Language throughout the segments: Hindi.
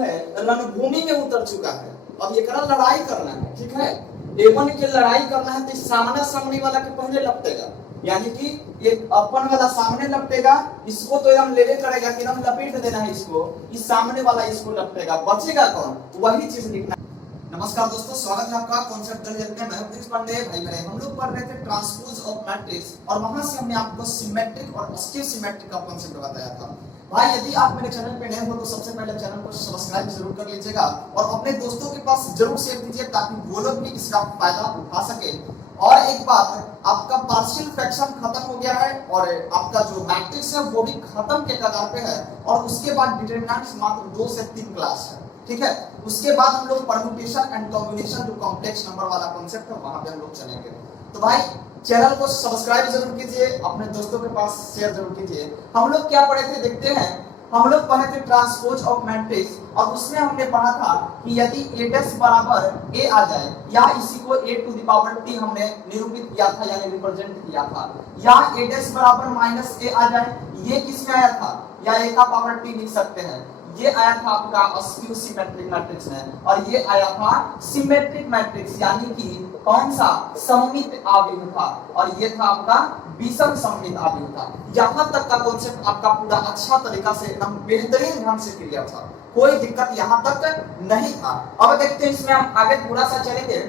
है रणभूमि में उतर चुका है। अब ये करा लड़ाई करना है, ठीक है। A1 की लड़ाई करना है तो सामने सामने वाला के पहले लपटेगा, यानी कि ये अपन वाला सामने लपटेगा, इसको तो एकदम ले करेगा कि एकदम लपेट देना है इसको, इस सामने वाला इसको लपटेगा, बचेगा कौन, वही चीज लिखना। नमस्कार दोस्तों, स्वागत है आपका कॉन्सेप्ट में। मैं प्रिंस पांडे। भाई मेरे हम लोग पढ़ रहे थे ट्रांसपोज ऑफ मैट्रिक्स और वहां से हमने आपको सिमेट्रिक और स्क्यू सिमेट्रिक का कॉन्सेप्ट बताया था। भाई यदि आप मेरे चैनल पे नए हो तो सबसे पहले चैनल को सब्सक्राइब जरूर कर लीजिएगा और अपने दोस्तों के पास जरूर शेयर कीजिए ताकि वो लोग भी इसका फायदा उठा सके। और एक बात, आपका पार्शियल फ्रैक्शन खत्म हो गया है और आपका जो मैट्रिक्स है वो भी खत्म के कगार पे है और उसके बाद डिटरमिनेंट्स मात्र 2 से 3 क्लास है, ठीक है। उसके बाद हम लोग परम्यूटेशन एंड कॉम्बिनेशन जो कॉम्प्लेक्स नंबर वाला कॉन्सेप्ट है वहां पे हम लोग चलेंगे। तो भाई चैनल को सब्सक्राइब जरूर कीजिए, अपने दोस्तों के पास शेयर जरूर कीजिए। हम लोग क्या पढ़े थे देखते हैं। हम लोग पढ़े थे ट्रांसपोज ऑफ मैट्रिक्स और उसमें हमने पढ़ा था कि यदि a' बराबर a आ जाए या इसी को a to the power t हमने निरूपित किया था यानी रिप्रेजेंट किया था, या a' बराबर -a आ जाए, ये किस में आया था, या a का पावर t लिख सकते हैं। ये आया था आपका स्क्यू सिमेट्रिक मैट्रिक्स में और ये आया था सिमेट्रिक मैट्रिक्स यानी कि कौन सा, सममित आव्यूह था, और ये था आपका विषम सममित आव्यूह था। यहां तक का कॉन्सेप्ट आपका पूरा अच्छा तरीका से एकदम बेहतरीन ढंग से क्लियर था, कोई दिक्कत यहां तक नहीं था। अब देखते हैं इसमें हम आगे थोड़ा सा चलेंगे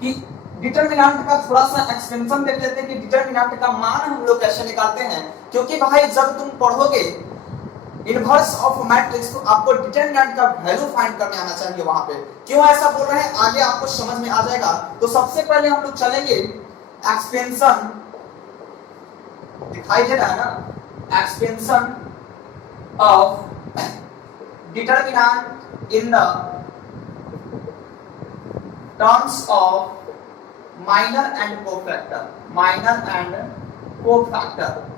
कि डिटरमिनेंट का थोड़ा सा एक्सपेंशन देख लेते हैं कि डिटरमिनेंट का मान हम लोग कैसे निकालते हैं। क्योंकि भाई जब तुम पढ़ोगे इनवर्स ऑफ मैट्रिक्स तो आपको डिटरमिनेंट का वैल्यू फाइंड करने आना चाहिए वहां पे। क्यों ऐसा बोल रहे हैं आगे आपको समझ में आ जाएगा। तो सबसे पहले हम लोग चलेंगे एक्सपेंशन, दिखाई दे रहा है ना, expansion of determinant in the terms of minor and cofactor. Minor and cofactor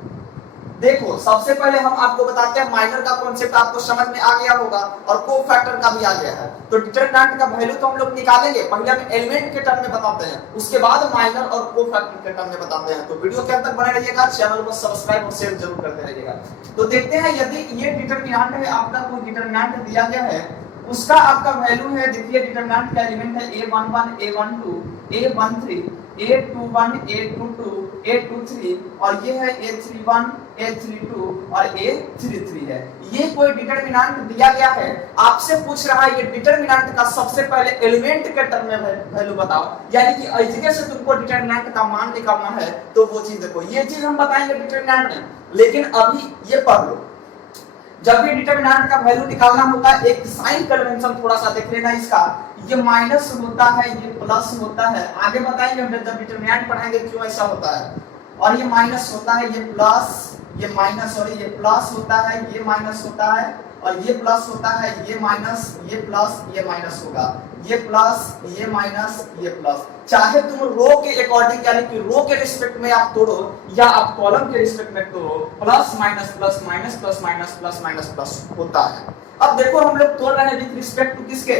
देखो, सबसे पहले हम आपको बताते हैं माइनर का कॉन्सेप्ट आपको समझ में आ गया होगा और कोफैक्टर का भी आ गया है। तो डिटरमिनेंट का वैल्यू तो हम लोग निकालेंगे, पहले हम एलिमेंट के टर्म में बताते हैं, उसके बाद माइनर और कोफैक्टर के टर्म में बताते हैं। तो वीडियो के अंत तक बने रहिएगा, चैनल को सब्सक्राइब और शेयर जरूर करते रहिएगा। तो देखते हैं यदि ये डिटरमिनेंट है, आपका कोई डिटरमिनेंट दिया गया है, उसका आपका वैल्यू है, देखिए डिटरमिनेंट का एलिमेंट है a11 a12 a13 a21 a22 a23 और ये है a31 a32 और a33 है। ये कोई डिटरमिनेंट दिया गया है, आपसे पूछ रहा है ये डिटरमिनेंट का सबसे पहले एलिमेंट के टर्म में वैल्यू बताओ, यानी कि ऐसे से तुमको डिटरमिनेंट का मान निकालना है। तो वो चीज देखो, ये चीज हम बताएंगे डिटरमिनेंट में, लेकिन अभी ये पढ़ लो। जब भी डिटरमिनेंट का वैल्यू निकालना होता है, एक साइन कन्वेंशन थोड़ा सा देख लेना इसका, ये माइनस होता है, ये प्लस होता है। आगे बताएंगे हम जब डिटरमिनेंट पढ़ाएंगे क्यों ऐसा होता है। और ये माइनस होता है, ये प्लस, ये माइनस, और ये प्लस होता है, ये माइनस होता है, और ये प्लस होता है, ये माइनस, ये प्लस, ये माइनस होगा, ये प्लस, ये माइनस, ये प्लस। चाहे तुम रो के अकॉर्डिंग यानी कि रो के रिस्पेक्ट में आप तोड़ो या आप कॉलम के रिस्पेक्ट में तोड़ो, plus minus plus minus plus minus plus minus plus होता है। अब देखो हम लोग तोड़ रहे हैं विद रिस्पेक्ट टू किसके,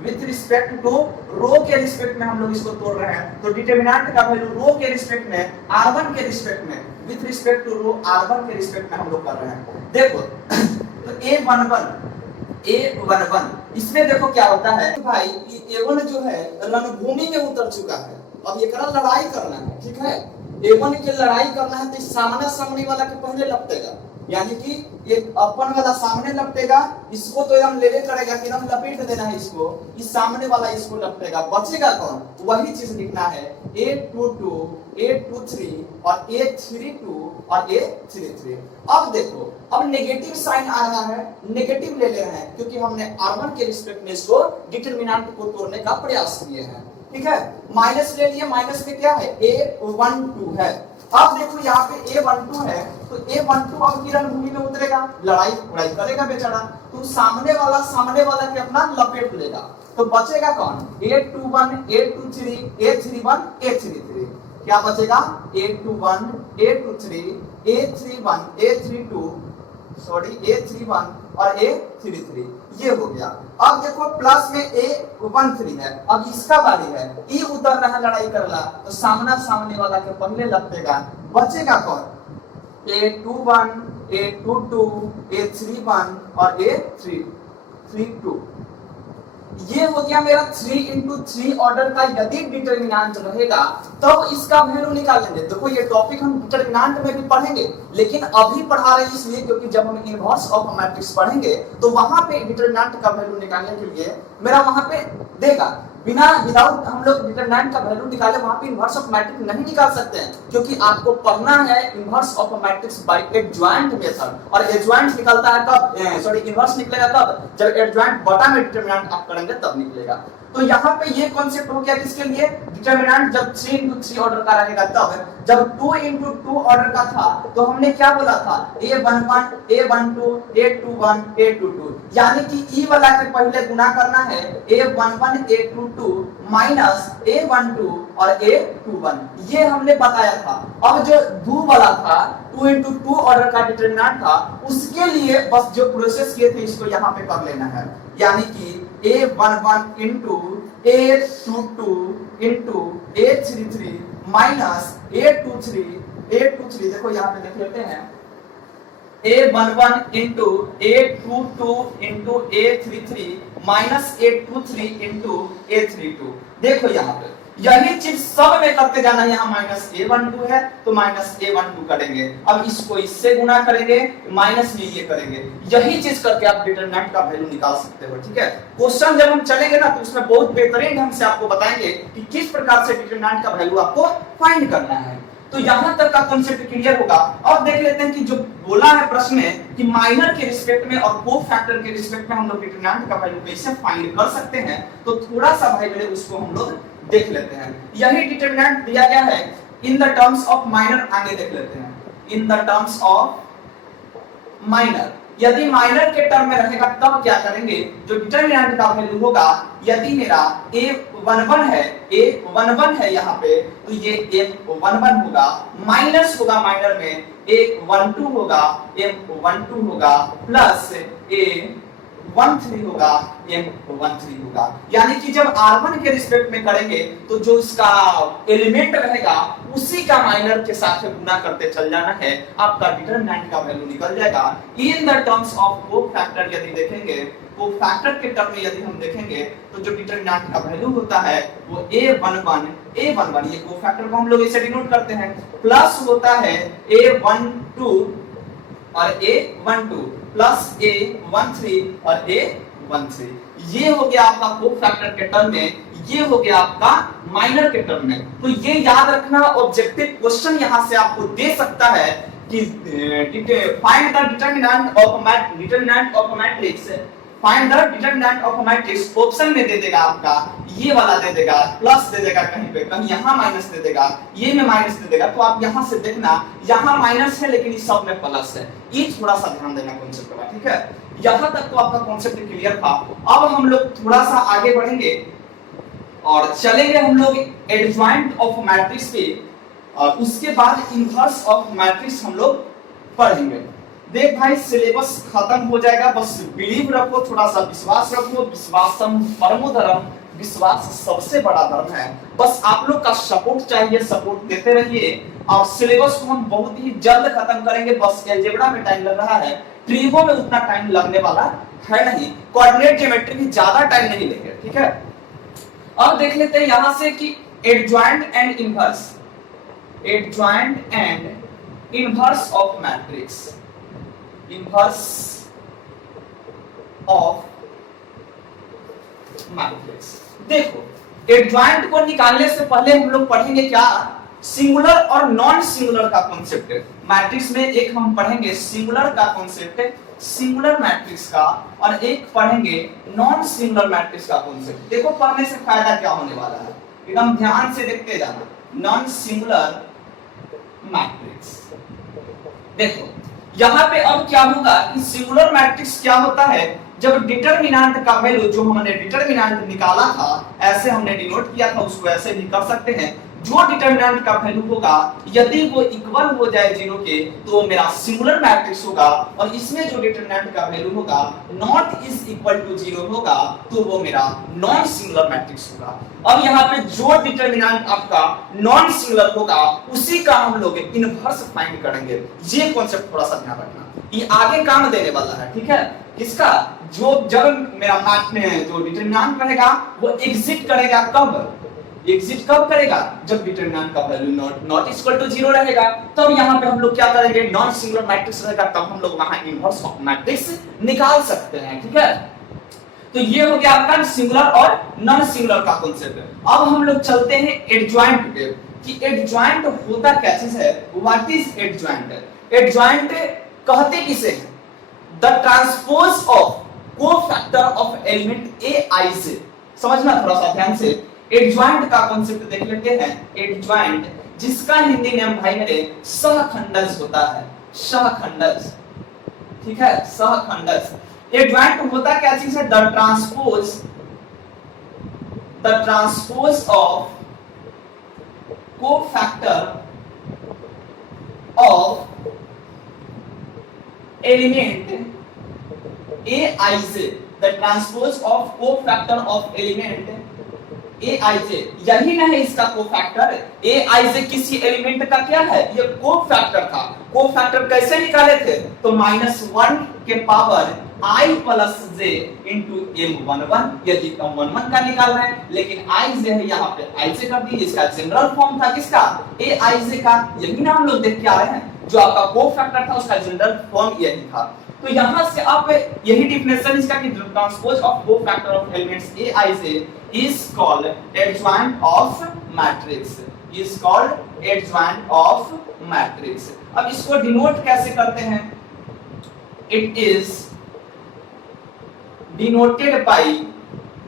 विद रिस्पेक्ट टू रो के रिस्पेक्ट में हम लोग इसको तोड़ रहे हैं। तो डिटरमिनेंट का वैल्यू रो के रिस्पेक्ट में, r1 के रिस्पेक्ट में, with respect to row r1 के रिस्पेक्ट में हम लोग कर रहे हैं। देखो तो a11 इसमें देखो क्या होता है भाई, a1 जो है रणभूमि में उतर चुका है। अब ये करा लड़ाई करना है, ठीक है। a1 की लड़ाई करना है तो सामने सामने वाला के पहले लपटेगा, यानी कि ये अपन वाला सामने लपटेगा, इसको तो एकदम ले करेगा कि एकदम लपेट देना है इसको, इस सामने वाला इसको लपटेगा, बचेगा कौन, वही चीज लिखना है। a22 a23 और a32 और a33। अब देखो, अब नेगेटिव साइन आ रहा है, नेगेटिव ले रहे हैं क्योंकि हमने r1 के रिस्पेक्ट में इसको डिटरमिनेंट को तोड़ने का प्रयास किए हैं, ठीक है। माइनस ले लिए, माइनस में क्या है, a12 है। अब देखो यहाँ पे a12 है तो a12 अब की रणभूमि में उतरेगा, लड़ाई करेगा बेचारा, तो सामने वाला के अपना लपेट लेगा, तो बचेगा कौन, a21 a23 a31 a33। क्या बचेगा, a21 a23 a31 a32 a31 और a33, ये हो गया। अब देखो प्लस में a13 है, अब इसका बारी है, e उतर रहा है लड़ाई करला, तो सामने वाला के पहले लपेटेगा, बचेगा कौन, a21 a22 a31 और a33। 3 2। ये हो गया मेरा 3 into 3 ऑर्डर का यदि डिटरमिनेंट रहेगा तब इसका वैल्यू निकालेंगे। देखो ये टॉपिक हम डिटरमिनेंट में भी पढ़ेंगे, लेकिन अभी पढ़ा रहे हैं इसलिए क्योंकि जब हम इनवर्स ऑफ मैट्रिक्स पढ़ेंगे तो वहां पे डिटरमिनेंट का वैल्यू निकालने के लिए मेरा वहां पे देगा। विदाउट हम लोग डिटरमिनेंट का वैल्यू निकाले वहां पे इनवर्स ऑफ मैट्रिक्स नहीं निकाल सकते हैं, क्योंकि आपको पढ़ना है inverse of matrix bye adjoint method. और एडजॉइंट निकलता है कब, सॉरी इनवर्स निकलेगा तब जब एडजॉइंट बटा में डिटरमिनेंट आप करेंगे तब निकलेगा। तो यहाँ पे ये कॉन्सेप्ट हो गया किसके लिए, डिटरमिनेंट जब 3 into 3 ऑर्डर का रहेगा तब। जब 2 into 2 ऑर्डर का था तो हमने क्या बोला था, a11 a12 a21 a22, यानी कि ई वाला के पहले गुना करना है a11 a22 माइनस a12 और a21, ये हमने बताया था। अब जो 2 वाला था 2 into 2 ऑर्डर का डिटरमिनेंट था, उसके लिए बस जो प्रोसेस किए थे इसको यहाँ पे कर लेना है, यानी कि a11 into a22 into a33 minus a23 देखो यहाँ पे देख लेते हैं a11 into a22 into a33 minus a23 into a32। देखो यहाँ पे यही चीज सब में करते जाना, यहाँ माइनस a12 है तो माइनस a12 करेंगे, अब इसको इससे गुना करेंगे माइनस में ये करेंगे, यही चीज करके आप डिटरमिनेंट का वैल्यू निकाल सकते हो। ठीक है, क्वेश्चन जब हम चलेंगे ना तो उसमें बहुत बेहतरीन ढंग से आपको बताएंगे कि किस प्रकार से डिटरमिनेंट का वैल्यू आपको फाइंड करना है। तो यहां तक का कॉन्सेप्ट क्लियर होगा। अब देख लेते हैं कि जो बोला है प्रश्न में कि माइनर के रिस्पेक्ट में और कोफैक्टर के रिस्पेक्ट में हम लोग डिटरमिनेंट का वैल्यू कैसे फाइंड कर सकते हैं, तो थोड़ा सा भाई मेरे उसको हम लोग देख लेते हैं। यही डिटरमिनेंट दिया गया है in the terms of minor, आगे देख लेते हैं। In the terms of minor, यदि माइनर के टर्म में रहेगा तब क्या करेंगे, जो डिटरमिनेंट का वैल्यू होगा, यदि मेरा a11 है यहाँ पे तो ये m11 होगा, माइनस होगा माइनर में a12 होगा, m12 होगा, प्लस a13 होगा, m13 होगा। यानी कि जब r1 के रिस्पेक्ट में करेंगे तो जो इसका एलिमेंट रहेगा उसी का माइनर के साथ गुना करते चल जाना है, आपका डिटरमिनेंट का वैल्यू निकल जाएगा। In the terms of cofactor यदि देखेंगे, कोफैक्टर के टर्म में यदि हम देखेंगे तो जो डिटरमिनेंट का वैल्यू होता है वो a11 ये कोफैक्टर को हम लोग ऐसे डिनोट करते हैं, प्लस होता है a12 और a12 प्लस a13 और a13। ये हो गया आपका कोफैक्टर के टर्म में, ये हो गया आपका माइनर के टर्म में। तो ये याद रखना, ऑब्जेक्टिव क्वेश्चन यहां से आपको दे सकता है कि find the determinant of matrix, find the determinant of matrix option में दे देगा आपका, ये वाला दे देगा, प्लस दे देगा कहीं पे, कहीं यहाँ माइनस दे देगा, ये में माइनस दे देगा। तो आप यहाँ से देखना, यहाँ माइनस है लेकिन इस सब में प्लस है, ये थोड़ा सा ध्यान देना कॉन्सेप्ट का। ठीक है, यहाँ तक तो आपका कॉन्सेप्ट क्लियर था। अब हम लोग थोड़ा सा आगे बढ़ेंगे और चलेंगे हम लोग एडजॉइंट ऑफ मैट्रिक्स पे, और उसके बाद इनवर्स ऑफ मैट्रिक्स हम लोग पढ़ेंगे। देख भाई सिलेबस खत्म हो जाएगा, बस बिलीव रखो, थोड़ा सा विश्वास रखो, विश्वासम परमो धर्म, विश्वास सबसे बड़ा धर्म है। बस आप लोग का सपोर्ट चाहिए, सपोर्ट देते रहिए और सिलेबस को हम बहुत ही जल्द खत्म करेंगे। बस अलजेब्रा में टाइम लग रहा है, ट्रिगो में उतना टाइम लगने वाला है नहीं, कोऑर्डिनेट ज्योमेट्री भी ज्यादा टाइम नहीं लेंगे। ठीक है, अब देख लेते हैं यहां से कि adjoint and inverse, adjoint and inverse of matrix, inverse of matrix. देखो एडजॉइंट को निकालने से पहले हम लोग पढ़ेंगे क्या, सिंगुलर और नॉन सिंगुलर का कॉन्सेप्ट। मैट्रिक्स में एक हम पढ़ेंगे सिंगुलर का कॉन्सेप्ट, सिंगुलर मैट्रिक्स का, और एक पढ़ेंगे नॉन सिंगुलर मैट्रिक्स का कॉन्सेप्ट। देखो पढ़ने से फायदा क्या होने वाला है, एकदम ध्यान से देखते जाना। नॉन सिंगुलर मैट्रिक्स, देखो यहाँ पे अब क्या होगा कि सिंगुलर मैट्रिक्स क्या होता है, जब डिटरमिनेंट का वैल्यू, जो हमने डिटरमिनेंट निकाला था ऐसे हमने डिनोट किया था, उसको ऐसे भी कर सकते हैं। जो डिटरमिनेंट का वैल्यू होगा यदि वो इक्वल हो जाए जीरो के तो मेरा सिंगुलर मैट्रिक्स होगा, और इसमें जो डिटरमिनेंट का वैल्यू होगा not is equal to zero होगा तो वो मेरा नॉन सिंगुलर मैट्रिक्स होगा। अब यहाँ पे जो डिटरमिनेंट आपका नॉन सिंगुलर होगा उसी का हम लोग इनवर्स फाइंड करेंगे। ये कॉन्सेप्ट थोड़ा सा ध्यान रखना, ये आगे काम देने वाला है। ठीक है, किसका, जो जब मेरा जो डिटरमिनेंट रहेगा वो एग्जिट करेगा कब, एग्जिट कब करेगा, जब डिटरमिनेंट का वैल्यू नॉट इक्वल टू 0 रहेगा। तब यहाँ पे हम लोग क्या करेंगे, नॉन सिंगुलर मैट्रिक्स रहेगा तब हम लोग वहां इनवर्स ऑफ मैट्रिक्स निकाल सकते हैं। ठीक है, तो ये हो गया आपका सिंगुलर और नॉन सिंगुलर का कांसेप्ट। अब हम लोग चलते हैं एडजॉइंट पे कि एडजॉइंट होता क्या चीज है, व्हाट इज एडजॉइंट। एडजॉइंट कहते किसे हैं, the transpose of cofactor of element a i से। समझना थोड़ा सा ध्यान से, एडजॉइंट का कांसेप्ट देख लेते हैं। एडजॉइंट जिसका हिंदी नेम भाई मेरे सहखंडज होता है, सहखंडज। ठीक है, सहखंडज। एडजॉइंट होता क्या चीज है, the transpose of cofactor of element a i से, the transpose of cofactor of element a i j. यही ना है इसका कोफैक्टर, ए आई जे किसी एलिमेंट का क्या है, ये कोफैक्टर था। कोफैक्टर कैसे निकाले थे, तो -1 के power i plus j into m11, यदि m11 का निकाल रहे हैं, लेकिन i j है यहाँ पे i j कर दी। इसका जनरल फॉर्म था किसका, ए आई जे का। यही ना हम लोग देख के आ रहे हैं, जो आपका कोफैक्टर था उसका जनरल फॉर्म यही था। तो यहां से आप यही डिफिनेशन इसका कि transpose of cofactor of elements A i J is called adjoint of matrix, is called adjoint of matrix। अब इसको डिनोट कैसे करते हैं, it is denoted by,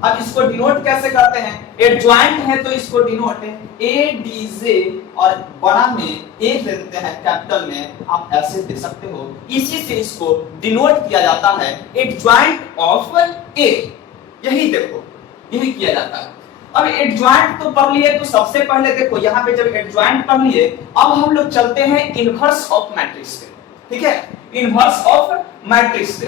अब इसको डिनोट कैसे करते हैं, एडजॉइंट है तो इसको डिनोट ए डी जे और बड़ा में ए देते हैं, कैपिटल में आप ऐसे दे सकते हो। इसी से इसको डिनोट किया जाता है एडजॉइंट ऑफ ए। यही देखो, यही किया जाता है। अब एडजॉइंट तो पढ़ लिए, तो सबसे पहले देखो यहाँ पे जब एडजॉइंट पढ़ लिए, अब हम लोग चलते हैं इनवर्स ऑफ मैट्रिक्स पे। ठीक है, इनवर्स ऑफ मैट्रिक्स पे।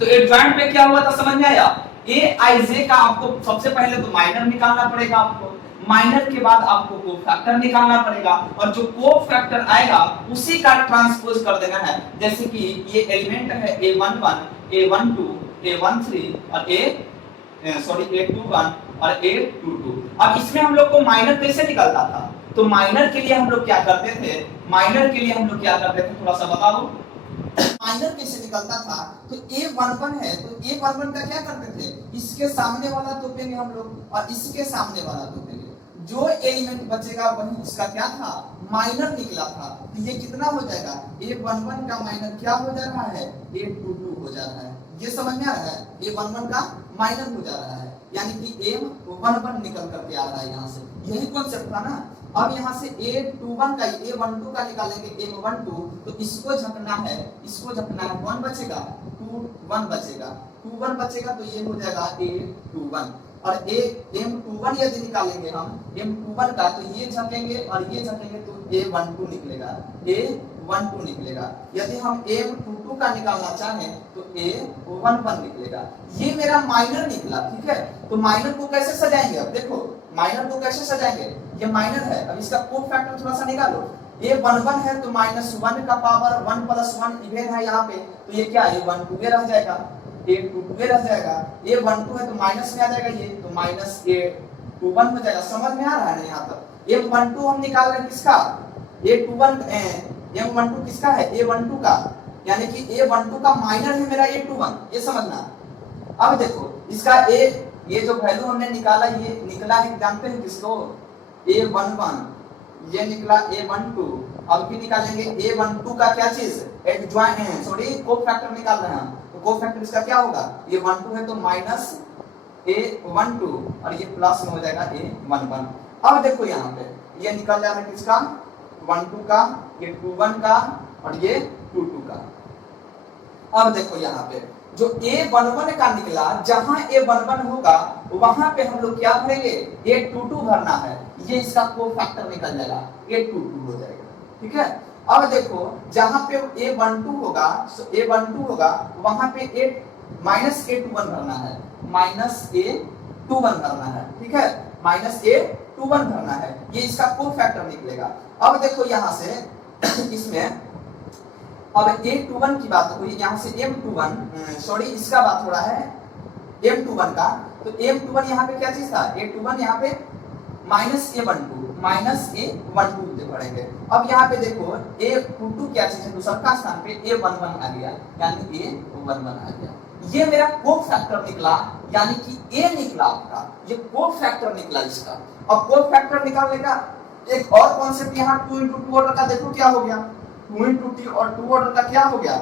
तो एडजॉइंट में क्या हुआ था समझ में आया, ए आई जे का आपको सबसे पहले तो माइनर निकालना पड़ेगा आपको, माइनर के बाद आपको कोफैक्टर निकालना पड़ेगा, और जो कोफैक्टर आएगा उसी का ट्रांसपोज कर देना है। जैसे कि ये एलिमेंट है a11, a12, a13 और a21 और a22। अब इसमें हम लोग को माइनर कैसे निकलता था, तो माइनर के लिए हम लोग क्या करते थे, थोड़ा सा बताओ माइनर कैसे निकलता था। तो a11 है तो a11 का क्या करते थे, इसके सामने वाला तोपेंगे हम लोग और इसके सामने वाला तोपेंगे। जो एलिमेंट बचेगा वही उसका क्या था, माइनर निकला था। तो ये कितना हो जाएगा, a11 का माइनर क्या हो जा रहा है, a22 हो जा रहा है। ये समझ में आ रहा है, a11 का माइनर हो जा रहा है, यानी कि m11 निकल करके आ रहा है यहाँ से। यही कॉन्सेप्ट था ना। अब यहाँ से a21 का a12 का निकालेंगे m12, तो इसको झपना है, 1 बचेगा, 21 बचेगा, तो ये हो जाएगा a21। और m21 यदि निकालेंगे हम m21 का, तो ये झपेंगे और ये झपेंगे तो a12 निकलेगा, a12 निकलेगा। यदि हम m22 का निकालना चाहें तो a11 निकलेगा। ये मेरा माइनर निकला। ठीक है, तो माइनर को कैसे सजाएंगे, अब देखो माइनर को कैसे सजाएंगे, ये माइनर है, अब इसका कोफैक्टर थोड़ा सा निकालो। a11 है तो -1 का पावर 1 + 1 इवेन है यहाँ पे, तो ये क्या है, a12 रह जाएगा, a22 रह जाएगा। a12 है तो माइनस में आ जाएगा ये, तो -a21 हो जाएगा। समझ में आ रहा है यहाँ तक। m12 हम निकाल रहे हैं किसका, m12 किसका है, a12 का, यानी कि a12 का माइनर है मेरा a21, ये समझना। अब देखो इसका ये जो वैल्यू हमने निकाला, ये निकला है, जानते हैं किसको, a11, ये निकला a12। अब भी निकालेंगे a12 का क्या चीज, एडजॉइंट है, सॉरी कोफैक्टर निकाल रहे हैं हम, तो कोफैक्टर इसका क्या होगा, ये 12 है तो -a12 और ये प्लस में हो जाएगा a11। अब देखो यहाँ पे ये निकल जा रहा है किसका, 12 का, ये 21 का और ये 22 का। अब देखो यहाँ पे जो a11 का निकला, जहां a11 होगा वहां पे हम लोग क्या भरेंगे, a22 भरना है, ये इसका कोफैक्टर निकल जाएगा, a22 हो जाएगा। ठीक है, अब देखो जहां पे a12 होगा, a12 होगा वहां पे -a21 भरना है, -a21 भरना है। ठीक है, -a21 भरना है, ये इसका कोफैक्टर निकलेगा। अब देखो यहां से इसमें अब A21 की बात हुई, यहाँ से M21 सॉरी इसका बात हो रहा है M21 का, तो M21 यहाँ पे क्या चीज था, A21 यहाँ पे -A12 पढ़ेंगे। अब यहाँ पे देखो A22 क्या चीज है, दूसरा का स्थान पे A11 आ गया, यानी A11 आ गया। ये मेरा को फैक्टर निकला, यानी कि A निकला आपका, ये को फैक्टर निकला इसका। अब को फैक्टर निकालने का एक और कॉन्सेप्ट यहाँ 2 into 2 ऑर्डर का देखो क्या हो गया, 2 into 2 और 2 ऑर्डर का क्या हो गया,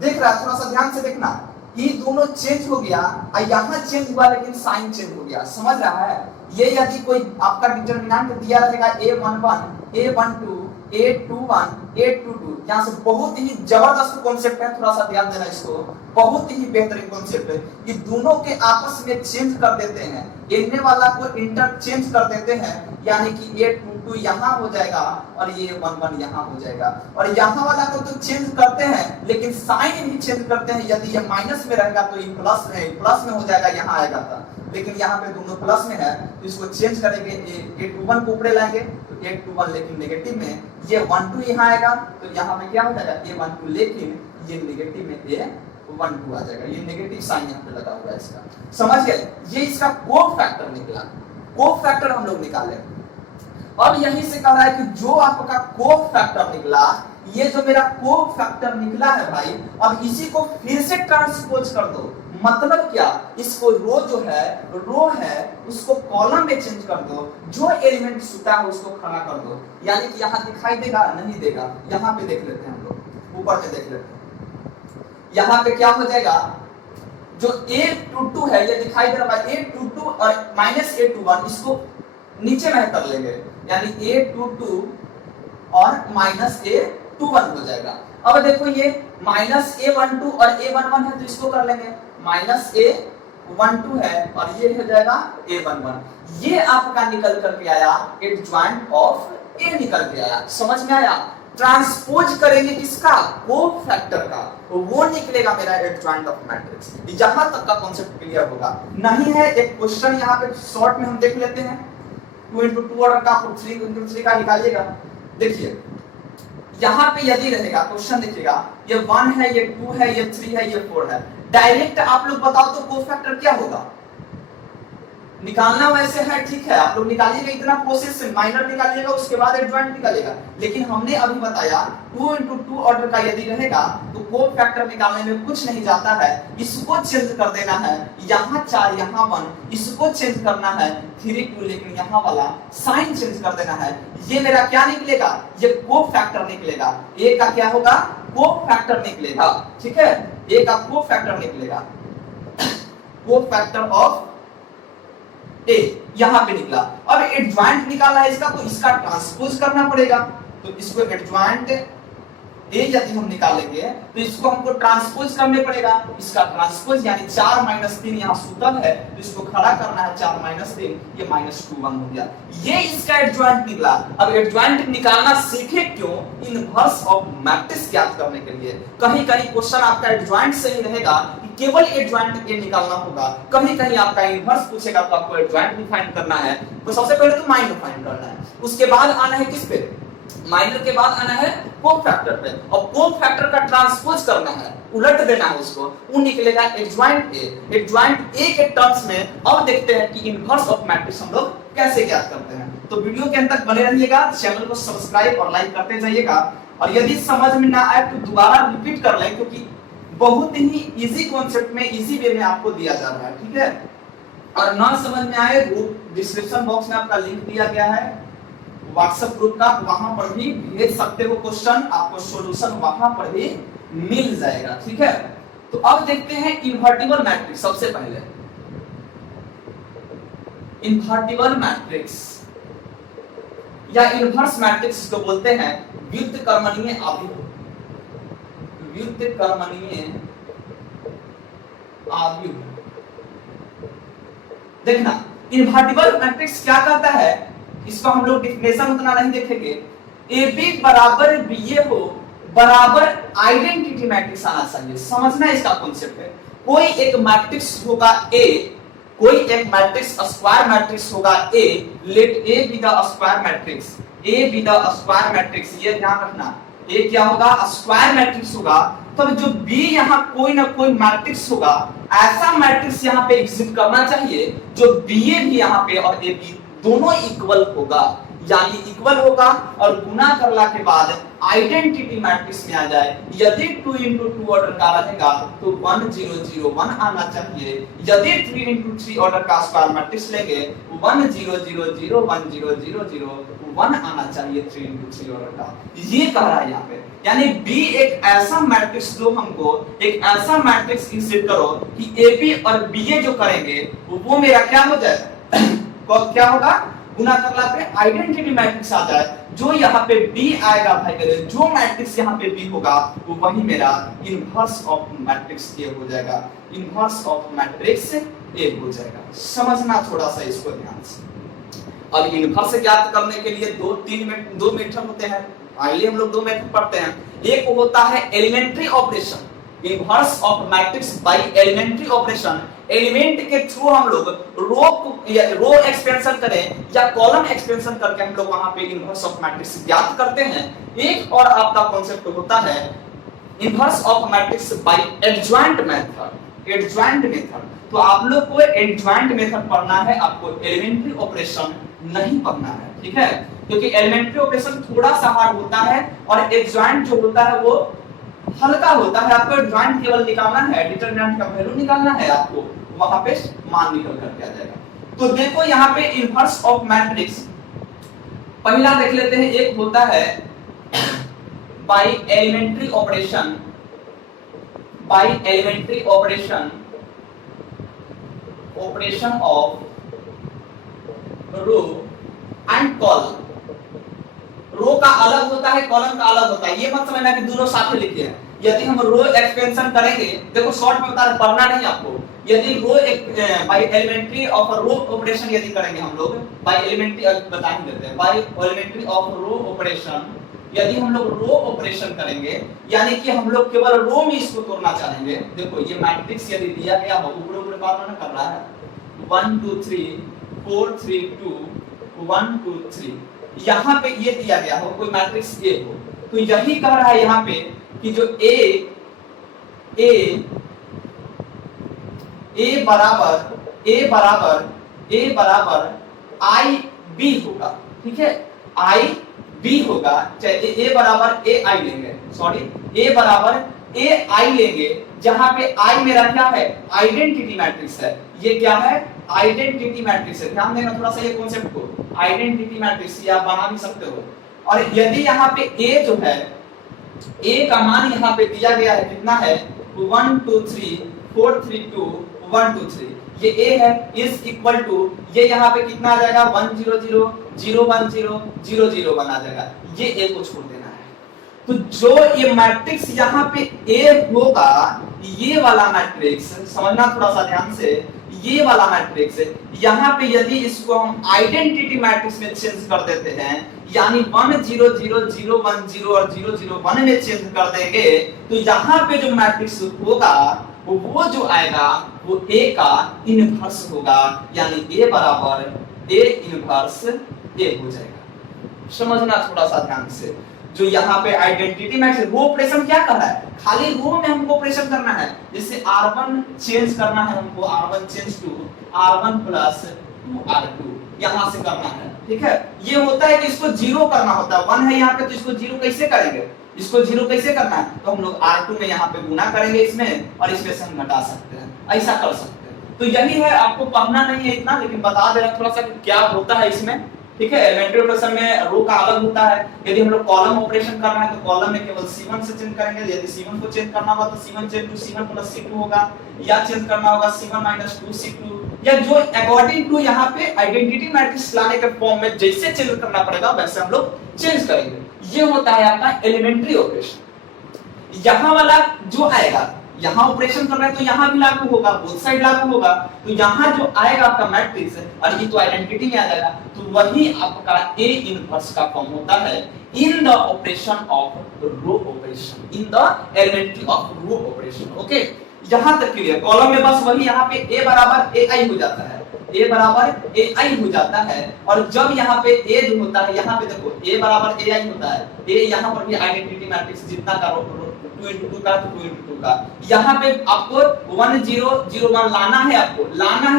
देख रहा है, थोड़ा सा ध्यान से देखना, ये दोनों चेंज हो गया, यहाँ चेंज हुआ लेकिन साइन चेंज हो गया, समझ रहा है। ये यदि कोई आपका डिटरमिनेंट दिया रहेगा A11, A12, A21, A22, यहाँ से बहुत ही जबरदस्त कॉन्सेप्ट है, थोड़ा सा ध्यान देना इसको, बहुत ही बेहतरीन कॉन्सेप्ट है। ये दोनों के आपस में चेंज कर देते हैं, इनने वाला को इंटरचेंज कर देते हैं, यानी कि A22 यहाँ हो जाएगा और ये 11 यहाँ हो जाएगा। और यहाँ वाला को तो चेंज करते हैं लेकिन साइन भी चेंज करते हैं, यदि ये माइनस में रहेगा तो ये प्लस में हो जाएगा, यहाँ आएगा था, लेकिन यहाँ पे दोनों प्लस में है तो इसको चेंज करेंगे, A21 को ऊपर लाएंगे तो A21 लेकिन नेगेटिव में, ये 12 यहाँ आएगा तो यहाँ पे क्या हो जाएगा A12, लेकिन ये नेगेटिव में A12 आ जाएगा, ये नेगेटिव साइन यहाँ पे लगा हुआ है इसका, समझ गए। ये इसका को फैक्टर निकला, को फैक्टर हम लोग निकाले। अब यहीं से कह रहा है कि जो आपका को फैक्टर निकला, ये जो मेरा को फैक्टर निकला है भाई, अब इसी को फिर से ट्रांसपोज कर दो, मतलब क्या, इसको रो है उसको कॉलम में चेंज कर दो, जो एलिमेंट छूटा है उसको खड़ा कर दो, यानी कि यहाँ दिखाई देगा नहीं देगा, यहाँ पे देख लेते हैं हम लोग, ऊपर से देख लेते हैं, यहाँ पे क्या हो जाएगा, जो A22 है ये दिखाई दे रहा है, A22 और -A21 इसको नीचे में कर लेंगे, यानी A22 और -A21 हो जाएगा। अब देखो ये -A12 और A11 है तो इसको कर लेंगे, -A12 है और ये हो जाएगा A11, ये आपका निकल करके आया एडजॉइंट ऑफ A निकल के आया, समझ में आया। ट्रांसपोज करेंगे किसका, को फैक्टर का, तो वो निकलेगा मेरा एडजॉइंट ऑफ मैट्रिक्स। यहां तक का कॉन्सेप्ट क्लियर होगा, नहीं है एक क्वेश्चन यहाँ पे शॉर्ट में हम देख लेते हैं, 2 into 2 ऑर्डर का 3 into 3 का निकालिएगा। देखिए यहाँ पे यदि रहेगा क्वेश्चन, देखिएगा ये 1 है, ये 2 है, ये 3 है, ये 4 है, डायरेक्ट आप लोग बताओ तो को फैक्टर क्या होगा, निकालना वैसे है ठीक है, आप लोग निकालिएगा, इतना प्रोसेस से माइनर निकालिएगा उसके बाद एडजॉइंट निकालेगा, लेकिन हमने अभी बताया 2 into 2 ऑर्डर का यदि रहेगा तो को फैक्टर निकालने में कुछ नहीं जाता है, इसको चेंज कर देना है, यहाँ 4 यहाँ 1, इसको चेंज करना है 3 2, लेकिन यहाँ वाला साइन चेंज कर देना है, ये मेरा क्या निकलेगा, ये को फैक्टर निकलेगा, ए का क्या होगा, को फैक्टर निकलेगा, ठीक है, ए का को फैक्टर निकलेगा, को फैक्टर ऑफ ए यहां पे निकला। अब एडजॉइंट निकाला है इसका तो इसका ट्रांसपोज करना पड़ेगा, तो इसको एडजॉइंट ए यदि हम निकालेंगे तो इसको हमको ट्रांसपोज करने पड़ेगा, इसका ट्रांसपोज यानी 4 - 3 यहाँ सूत्र है तो इसको खड़ा करना है, 4 - 3 ये -21 हो गया, ये इसका एडजॉइंट निकला। अब एडजॉइंट निकालना सीखे क्यों, इनवर्स ऑफ मैट्रिक्स ज्ञात करने के लिए। कहीं कहीं क्वेश्चन आपका एडजॉइंट से ही रहेगा कि केवल एडजॉइंट ए निकालना होगा, कहीं कहीं आपका इनवर्स पूछेगा तो आपको एडजॉइंट डिफाइन करना है, तो सबसे पहले तो माइनर फाइंड करना है, उसके बाद आना है किस पे, माइनर के बाद आना है को फैक्टर पे, और को फैक्टर का ट्रांसपोज करना है, उलट देना है उसको, वो निकलेगा एडजॉइंट ए। एडजॉइंट ए के टर्म्स में अब देखते हैं कि इनवर्स ऑफ मैट्रिक्स हम लोग कैसे ज्ञात करते हैं। तो वीडियो के अंत तक बने रहिएगा, चैनल को सब्सक्राइब और लाइक करते जाइएगा, और यदि समझ में ना आए तो दोबारा रिपीट कर लें, क्योंकि बहुत ही इजी कॉन्सेप्ट में इजी वे में आपको दिया जा रहा है, ठीक है। और ना समझ में आए डिस्क्रिप्शन बॉक्स में आपका लिंक दिया गया है व्हाट्सएप ग्रुप का, वहां पर भी भेज सकते हो क्वेश्चन, आपको सॉल्यूशन वहां पर भी मिल जाएगा, ठीक है। तो अब देखते हैं इन्वर्टिबल मैट्रिक्स। सबसे पहले इन्वर्टिबल मैट्रिक्स या इनवर्स मैट्रिक्स इसको बोलते हैं, व्युत्क्रमणीय आव्यूह, व्युत्क्रमणीय आव्यूह। देखना इन्वर्टिबल मैट्रिक्स क्या करता है, इसको हम लोग डिफिनेशन उतना नहीं देखेंगे, ए बी बराबर बी ए हो बराबर आइडेंटिटी मैट्रिक्स आना चाहिए, समझना इसका कॉन्सेप्ट है। कोई एक मैट्रिक्स होगा ए, कोई एक मैट्रिक्स स्क्वायर मैट्रिक्स होगा A, let A be the square matrix, A be the square matrix, ये ध्यान रखना, ए क्या होगा, स्क्वायर मैट्रिक्स होगा, तब जो बी यहाँ कोई ना कोई मैट्रिक्स होगा, ऐसा मैट्रिक्स यहाँ पे एग्जिस्ट करना चाहिए जो बी ए भी यहाँ पे और ए बी दोनों इक्वल होगा, यानी इक्वल होगा और गुना करला के बाद आइडेंटिटी मैट्रिक्स में आ जाए। यदि 2 into 2 ऑर्डर का रहेगा तो 1 0 0 1 आना चाहिए। यदि 3 into 3 ऑर्डर का स्क्वायर मैट्रिक्स लेंगे 1 0 0 0 1 0 0 0 1 आना चाहिए 3 into 3 ऑर्डर का। ये कह रहा है यहाँ पे, यानी बी एक ऐसा मैट्रिक्स दो हमको, एक ऐसा मैट्रिक्स इंसर्ट करो कि ए बी और बी ए जो करेंगे वो मेरा क्या हो जाए क्या होगा, गुना करला पे आइडेंटिटी मैट्रिक्स आ जाए। जो यहाँ पे बी आएगा भाई मेरे, जो मैट्रिक्स यहाँ पे बी होगा वो वही मेरा इनवर्स ऑफ मैट्रिक्स ए हो जाएगा, इनवर्स ऑफ मैट्रिक्स ए हो जाएगा। समझना थोड़ा सा इसको ध्यान से। अब इनवर्स ज्ञात करने के लिए दो मेथड होते हैं। आइए हम लोग दो मेथड पढ़ते हैं। एक होता है elementary operation, inverse of matrix by elementary operation. Element के थ्रू हम लोग रो एक्सपेंशन करें या कॉलम एक्सपेंशन करके हम लोग वहां पे इनवर्स ऑफ मैट्रिक्स ज्ञात करते हैं। एक और आपका कॉन्सेप्ट होता है inverse of matrix bye adjoint method, adjoint method. तो आप लोग को एडजॉइंट मेथड पढ़ना है, आपको एलिमेंट्री ऑपरेशन नहीं पढ़ना है, ठीक है, क्योंकि एलिमेंट्री ऑपरेशन थोड़ा सा हार्ड होता है और एडजॉइंट जो होता है वो हल्का होता है। आपको एडजॉइंट केवल निकालना है, डिटरमिनेंट का वैल्यू निकालना है, आपको वहां पे मान निकल करके आ जाएगा। तो देखो यहाँ पे इनवर्स ऑफ मैट्रिक्स पहला देख लेते हैं। एक होता है by elementary operation, by elementary operation, operation of row and column. Row का अलग होता है, कॉलम का अलग होता है। ये मत समझना कि दोनों साथ में लिखे हैं। यदि हम रो एक्सपेंशन करेंगे, देखो शॉर्ट में बता रहे, पढ़ना नहीं आपको। यदि row by elementary of row operation यदि करेंगे हम लोग, बाय एलिमेंट्री बता ही देते हैं, by elementary of row operation यदि हम लोग रो ऑपरेशन करेंगे, यानी कि हम लोग केवल रो में इसको तोड़ना चाहेंगे। देखो ये मैट्रिक्स यदि दिया गया हो, ऊपर ऊपर पावर कर रहा है 1 2 3 4 3 2 1 2 3, यहाँ पे ये दिया गया हो कोई मैट्रिक्स ए हो, तो यही कह रहा है यहाँ पे कि जो ए बराबर आई बी होगा, ठीक है, आई बी होगा, चाहे ए बराबर ए आई लेंगे, सॉरी ए बराबर ए आई लेंगे, जहां पे आई मेरा क्या है, आइडेंटिटी मैट्रिक्स है। ये क्या है, आइडेंटिटी मैट्रिक्स है। ध्यान देना थोड़ा सा ये कॉन्सेप्ट को, आइडेंटिटी मैट्रिक्स ये आप बना भी सकते हो। और यदि यहाँ पे ए जो है, ए का मान यहाँ पे दिया गया है, कितना है 1 2 3 4 3 2 1 2 3, ये ए है, इज इक्वल टू ये यहाँ पे कितना आ जाएगा 1 0 0 0 1 0 0 0 1 आ जाएगा। ये ए को छोड़ देना है। तो जो ये मैट्रिक्स यहाँ पे ए होगा, ये वाला मैट्रिक्स समझना थोड़ा सा ध्यान से, ये वाला मैट्रिक्स यहाँ पे यदि इसको हम आइडेंटिटी मैट्रिक्स में चेंज कर देते हैं, यानी 1 0 0 0 1 0 और 0 0 1 में चेंज कर देंगे, तो यहाँ पे जो मैट्रिक्स होगा वो जो आएगा वो ए का इनवर्स होगा, यानी ए बराबर ए इनवर्स ए हो जाएगा। समझना थोड़ा सा ध्यान से। जो यहाँ पे आइडेंटिटी मैट्रिक्स, वो ऑपरेशन क्या कर रहा है, खाली रो में हमको ऑपरेशन करना है। जैसे R1 चेंज करना है हमको, R1 change to R1 plus 2R2 यहाँ से करना है, ठीक है। ये होता है कि इसको जीरो करना होता है, 1 है यहाँ पे, तो इसको जीरो कैसे करेंगे, इसको जीरो कैसे करना है, तो हम लोग R2 में यहाँ पे गुना करेंगे इसमें, और इसमें से हम घटा सकते हैं, ऐसा कर सकते हैं। तो यही है, आपको पढ़ना नहीं है इतना, लेकिन बता दे रहा थोड़ा सा क्या होता है इसमें, ठीक है। एलिमेंट्री ऑपरेशन में रो का अलग होता है। यदि हम लोग कॉलम ऑपरेशन करना है तो कॉलम में केवल C1 से चेंज करेंगे। यदि C1 को चेंज करना होगा तो C1 change to C1 plus C2 होगा, या चेंज करना होगा C1 माइनस 2C2, या जो अकॉर्डिंग टू यहाँ पे आइडेंटिटी मैट्रिक्स लाने के फॉर्म में जैसे चेंज करना पड़ेगा वैसे हम लोग चेंज करेंगे। ये होता है आपका एलिमेंट्री ऑपरेशन। यहाँ वाला जो आएगा, यहाँ ऑपरेशन कर रहे हैं तो यहाँ भी लागू होगा, बोथ साइड लागू होगा। तो यहाँ जो आएगा आपका मैट्रिक्स, और ये तो आइडेंटिटी में आ जाएगा, तो वही आपका ए इनवर्स का फॉर्म होता है in the operation of row operation, in the elementary of row operation. Okay, यहाँ तक क्लियर। कॉलम में बस वही यहाँ पे ए बराबर ए आई हो जाता है, ए बराबर ए आई हो जाता है। और जब यहाँ पे ए जो होता है, यहाँ पे देखो ए बराबर ए आई होता है, ए यहाँ पर भी आइडेंटिटी मैट्रिक्स जितना का 2 का 2 का, यहाँ पे आपको 1 0 0 1 लाना है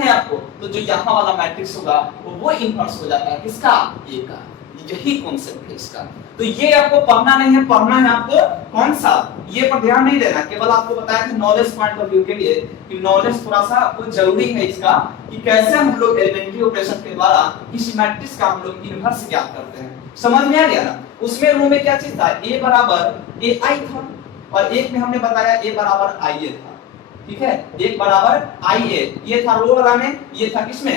आपको, तो जो यहाँ वाला मैट्रिक्स होगा वो इन्वर्स हो जाता है किसका, ए का। यही कॉन्सेप्ट है इसका। तो ये आपको पढ़ना नहीं है, पढ़ना है आपको कौन सा, ये पर ध्यान नहीं देना, केवल आपको बताया कि नॉलेज पॉइंट ऑफ व्यू के लिए कि नॉलेज थोड़ा सा आपको जरूरी है इसका, कि कैसे हम लोग एलिमेंट्री ऑपरेशन के द्वारा इस मैट्रिक्स का हम लोग इन्वर्स ज्ञात करते हैं। समझ में आ गया ना। उसमें रो में क्या चीज था, ए बराबर ए आई था, और एक में हमने बताया ए बराबर आई ए था। ठीक है, एक बराबर आई ए, ये था रो वाला में, ये था किसमें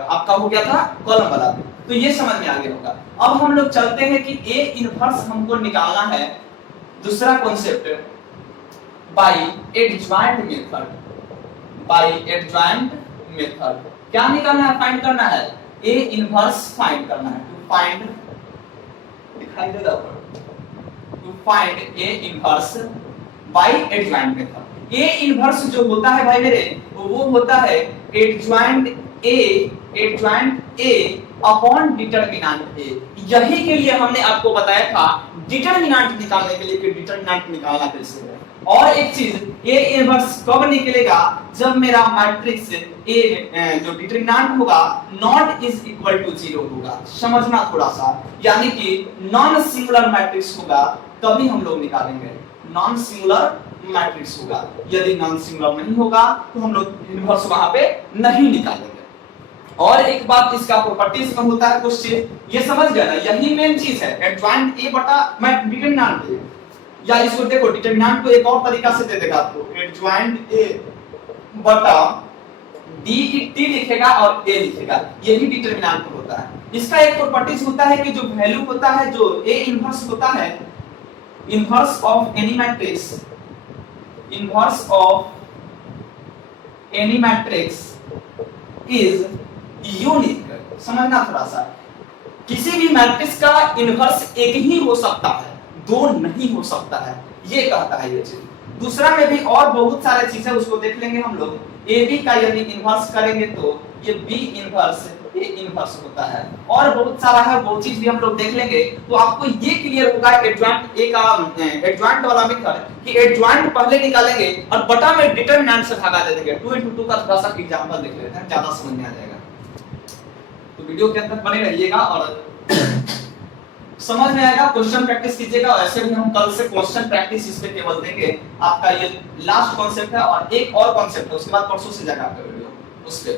आपका हो गया था कॉलम वाला में। तो ये समझ में आ गया होगा। अब हम लोग चलते हैं कि ए इनवर्स हमको निकालना है, दूसरा concept by adjoint method. By adjoint method क्या निकालना है, फाइंड करना है, ए इनवर्स फाइंड करना है। टू फाइंड, दिखाई देगा ऊपर, to find A inverse by adjoint method. A inverse जो होता है भाई मेरे, वो होता है adjoint A upon determinant A. यही के लिए हमने आपको बताया था डिटरमिनेंट निकालने के लिए कि डिटरमिनेंट निकालना कैसे है। और एक चीज, ए इनवर्स कब निकलेगा, जब मेरा मैट्रिक्स ए जो डिटरमिनेंट होगा नॉट इज इक्वल टू 0 होगा। समझना थोड़ा सा, यानी कि नॉन सिंगुलर मैट्रिक्स होगा तभी हम लोग निकालेंगे। नॉन सिंगुलर मैट्रिक्स होगा, यदि नॉन सिंगुलर नहीं होगा तो हम लोग इनवर्स वहां पे नहीं निकालेंगे। और एक बात इसका प्रॉपर्टीज में होता है कुछ चीज, ये समझ गए ना, यही मेन चीज है। एडजॉइंट ए बटा मैं डिटरमिनेंट ए, या इसको देखो डिटरमिनेंट को एक और तरीका से दे देगा आपको, एडजॉइंट ए बटा डी टी लिखेगा और ए लिखेगा, यही डिटरमिनेंट होता है। इसका एक प्रॉपर्टीज होता है कि जो वैल्यू होता है, जो ए इनवर्स होता है, inverse of any matrix, inverse of any matrix is unique. समझना थोड़ा सा, किसी भी मैट्रिक्स का इनवर्स एक ही हो सकता है, दो नहीं हो सकता है, ये कहता है ये चीज। दूसरा में भी और बहुत सारे चीजें उसको देख लेंगे हम लोग। ए बी का यदि इनवर्स करेंगे तो ये बी इनवर्स ए इनवर्स होता है, और बहुत सारा है, वो चीज भी हम लोग देख लेंगे। तो आपको ये क्लियर होगा एडजॉइंट ए का एडजॉइंट वाला मेथड, कि एडजॉइंट पहले निकालेंगे और बटा में डिटरमिनेंट से भागा दे देंगे। 2 into 2 का थोड़ा सा एग्जांपल देख लेते हैं, ज्यादा समझ में आ जाएगा। तो वीडियो के अंदर बने रहिएगा और समझ में आएगा। क्वेश्चन प्रैक्टिस कीजिएगा। ऐसे भी हम कल से क्वेश्चन प्रैक्टिस इस पे केवल देंगे। आपका ये लास्ट कॉन्सेप्ट है, और एक और कॉन्सेप्ट है, उसके बाद परसों से जाएगा आपका वीडियो उस पे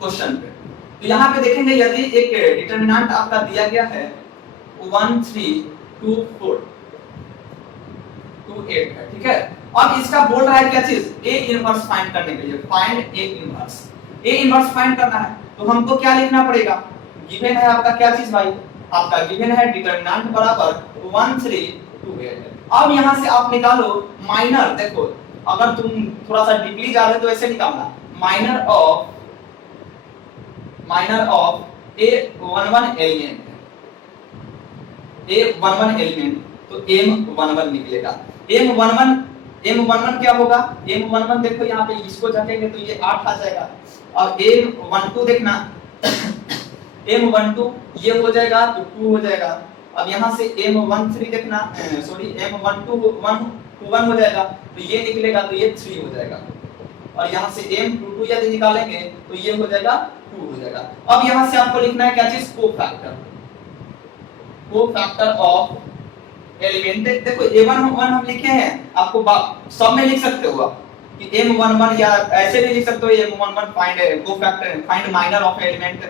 क्वेश्चन पे। तो यहाँ पे देखेंगे, यदि एक डिटरमिनेंट आपका दिया गया है 1 3 2 4 2 8 है, ठीक है। अब इसका बोल रहा है क्या चीज, ए इनवर्स फाइंड करने के लिए, find A inverse. A inverse find करना है तो हमको क्या लिखना पड़ेगा, गिवन है आपका क्या चीज भाई, आपका गिवन है डिटरमिनेंट बराबर 1 3 2 8। अब यहाँ से आप निकालो माइनर। देखो अगर तुम थोड़ा सा डीपली जा रहे हो तो ऐसे निकालना, minor of A 11 element, A 11 element, तो m11 निकलेगा। m11 क्या होगा, m11 देखो यहाँ पे इसको झकेंगे तो ये 8 आ जाएगा, और m12 देखना m12 ये हो जाएगा तो 2 हो जाएगा। अब यहाँ से m13 देखना, सॉरी m12 1 हो जाएगा तो ये निकलेगा तो ये 3 हो जाएगा, और यहाँ से m22 यदि निकालेंगे तो ये हो जाएगा 2 हो जाएगा। अब यहाँ से आपको लिखना है क्या चीज, कोफैक्टर ऑफ एलिमेंट। देखो a1 हम लिखे हैं, आपको सब में लिख सकते हो कि m11, या ऐसे भी लिख सकते हो m11 find cofactor, find minor of element.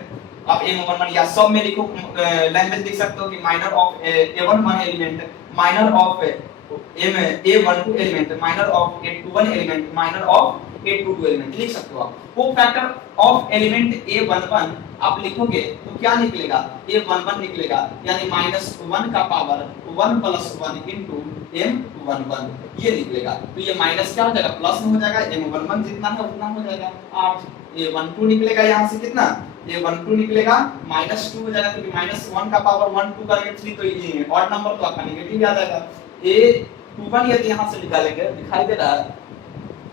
आप m11 या सब में लिखो, लैंग्वेज लिख सकते हो कि minor of a11 element, minor of a12 element, minor of a21 element, minor of a22 element लिख सकते हो आप। कोफैक्टर ऑफ एलिमेंट a11 आप लिखोगे तो क्या निकलेगा, a11 निकलेगा, यानी -1 का पावर 1 + 1 into m11 ये निकलेगा। तो ये माइनस क्या हो जाएगा, प्लस में हो जाएगा, m11 जितना है उतना हो जाएगा 8। a12 निकलेगा यहाँ से कितना, a12 निकलेगा -2 हो जाएगा, क्योंकि -1 का पावर 1 2 करेंगे 3 तो ये ऑड नंबर तो आपका नेगेटिव आ जाएगा। a21 यदि यहाँ से निकालेंगे, दिखाई दे रहा है,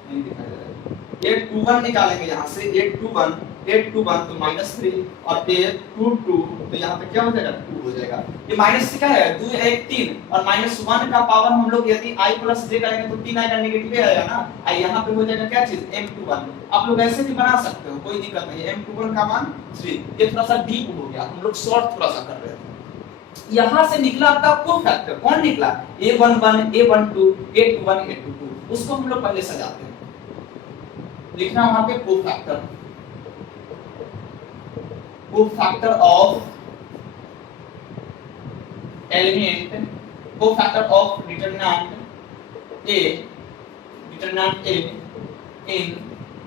नहीं दिखाई दे रहा है, a21 निकालेंगे यहाँ से, a21 8 2 1 तो -3 और 8 2 2 तो यहाँ पे क्या हो जाएगा 2 हो जाएगा। ये माइनस से क्या है 2 1 3 और -1 का पावर हम लोग यदि i + j करेंगे तो 3 आएगा, नेगेटिव ही आएगा ना। आई यहाँ पे हो जाएगा क्या चीज m21। आप लोग ऐसे भी बना सकते हो, कोई दिक्कत नहीं है। m21 का मान 3। ये थोड़ा सा डीप हो गया, हम लोग शॉर्ट थोड़ा सा कर रहे हैं। यहां से निकला आपका कोफैक्टर, कौन निकला a11 a12 a21 a22, उसको हम लोग पहले सजाते हैं। लिखना वहां पे cofactor of element, cofactor of determinant a in